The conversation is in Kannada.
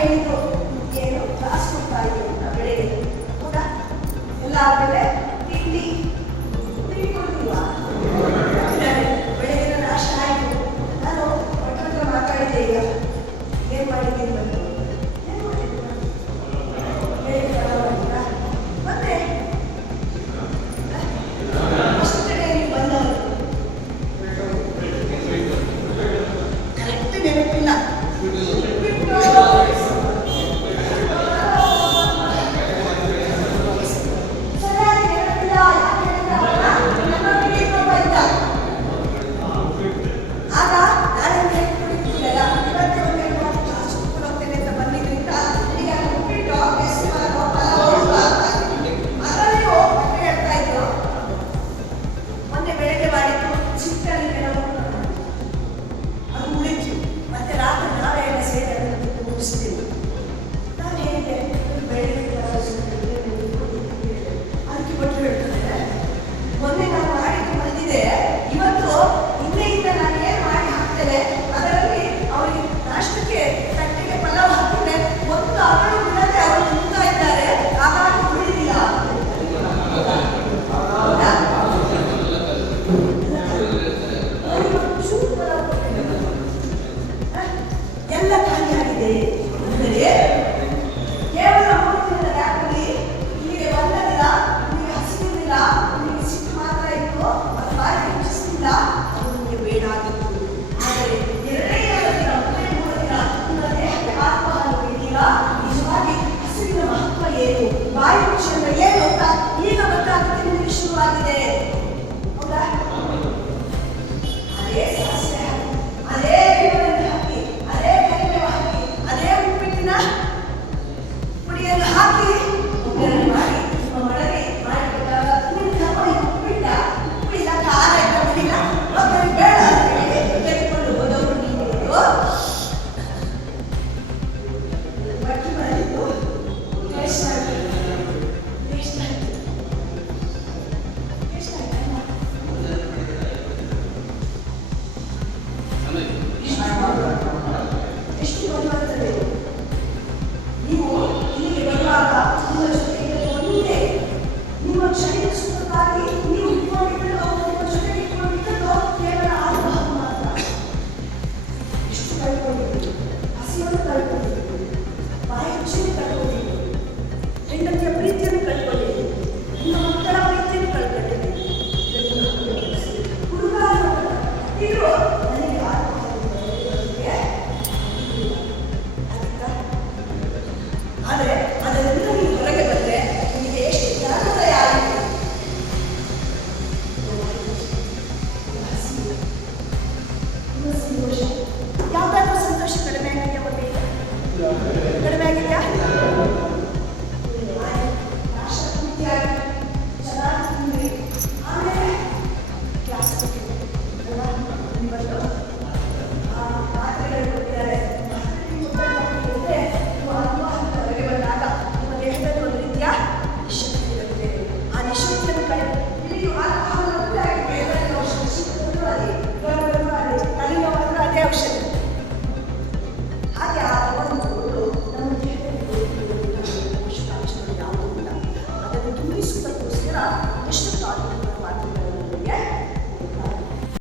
ಹೇಳಿದ್ರು ಏನು ಕ್ಲಾಸ್ ಕೊಡ್ತಾ ಇದ್ದೀನಿ ಅಂತ ಬೆಳಿಗ್ಗೆ ಹೌದಾ? ಎಲ್ಲ ಆದಮೇಲೆ ತಿಂಡಿ ಬೆಳಿಗ್ಗೆ ನಾಶ ಆಯಿತು. ನಾನು ಒಟ್ಟೊಟ್ಟಿಗೆ ಮಾತಾಡಿದ್ದೆ ಈಗ. ಏನು ಮಾಡಿದ್ದೀನಿ 안에